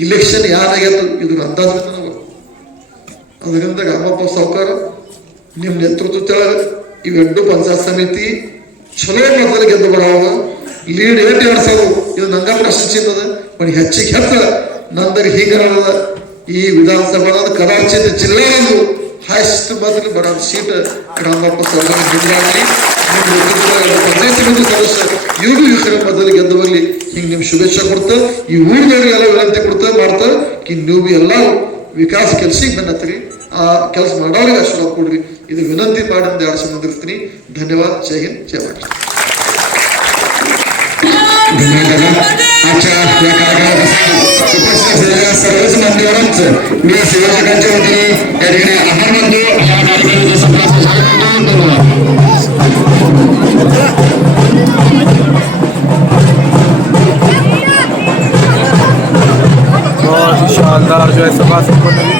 ಇಲೆಕ್ಷನ್ ಯಾರಾಗ್ಯತ್ತು ಇದ್ರ ಅಂದಾಜು ಅದರಿಂದ ರಾಮಪ್ಪ ಸಾವ್ಕಾರ ನಿಮ್ಮ ನೇತೃತ್ವದ ಇವೆರಡು ಪಂಚಾಯತ್ ಸಮಿತಿ ಚಲೋ ಮೊದಲು ಗೆದ್ದು ಬರಾವ ಲೀಡ್ 2 ಸಾವಿರ ಇದು ನಂಗ ಪ್ರಶ್ನೆ पण ಹೆಚ್ಚಿಗೆ ಹೆಚ್ಚ ನಂದರಿ ಹೀಗರದ ಈ ವಿಧಾನಸಭಾ ಕರಾಚಿದ ಜಿಲ್ಲೆಯೊಂದು ಹೈಯೆಸ್ಟ್ ಮೊದಲು ಬರೋ ಸೀಟ್ ರಾಮಪ್ಪ ಸಾವ್ಕಾರ ಗೆದ್ದಾಗಿ ಪಂಚಾಯತ್ ಸಮಿತಿ ಸದಸ್ಯ ಇವರು ಹೆಸರು ಮೊದಲು ಗೆದ್ದು ಬರಲಿ ಹಿಂಗೆ ನಿಮ್ ಶುಭೇಚ್ಛೆ ಕೊಡ್ತಾ ಈ ಊರಿನವರಿಗೆಲ್ಲ ವಿನಂತಿ ಕೊಡ್ತಾ ಮಾಡ್ತಾ ನೀವು ಎಲ್ಲ ವಿಕಾಸ ಕೆಲಸಿಗೆ ಬಂದತ್ರಿ ಆ ಕೆಲಸ ಮಾಡೋರಿಗೆ ಆಶೀರ್ವಾದ ಕೊಡ್ರಿ ಇದು ವಿನಂತಿ ಮಾಡಿ ಅಂತ ಆಶೀರ್ವಾದಿರ್ತೀನಿ ಧನ್ಯವಾದ जय हिंद जय महाराष्ट्र धन्यवाद आजच्या या कार्यक्रमात उपस्थित असलेल्या सर्वच मान्यवरांचं मी संयोजकांच्या वतीने या ठिकाणी आभार मानतो या कार्यक्रमाचा संपल्याचं जाहीर करतो बहुत ही शानदार जो है सभा संपन्न हुई।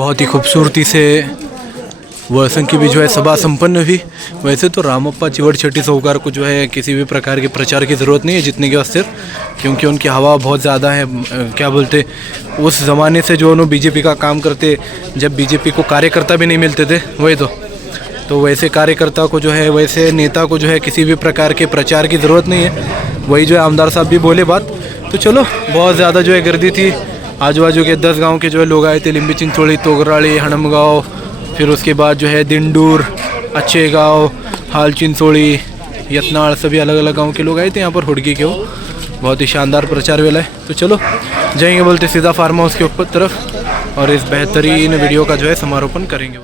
बहुत ही खूबसूरती से वर्षन की भी जो है सभा संपन्न हुई। वैसे तो रामप्पा चिवड़ शेट्टी साहूकार को जो है किसी भी प्रकार के प्रचार की ज़रूरत नहीं है जीतने के वास्ते, क्योंकि उनकी हवा बहुत ज़्यादा है। क्या बोलते उस ज़माने से जो उन्होंने बीजेपी का काम करते, जब बीजेपी को कार्यकर्ता भी नहीं मिलते थे वही तो वैसे कार्यकर्ता को जो है, वैसे नेता को जो है किसी भी प्रकार के प्रचार की ज़रूरत नहीं है। वही जो है आमदार साहब भी बोले बात। तो चलो बहुत ज़्यादा जो है गर्दी थी, आजू बाजू के 10 गांव के जो है लोग आए थे, लिंबी चिंचोड़ी, तोगराड़ी, हणमगांव, फिर उसके बाद जो है दिंडूर, अच्छे गाँव, हाल चिंचोड़ी, यत्नाड़, सभी अलग अलग गांव के लोग आए थे यहाँ पर हुडकी के। हो बहुत ही शानदार प्रचार वेला है। तो चलो जाएंगे बोलते सीधा फार्म हाउस के ऊपर तरफ और इस बेहतरीन वीडियो का जो है समारोपण करेंगे।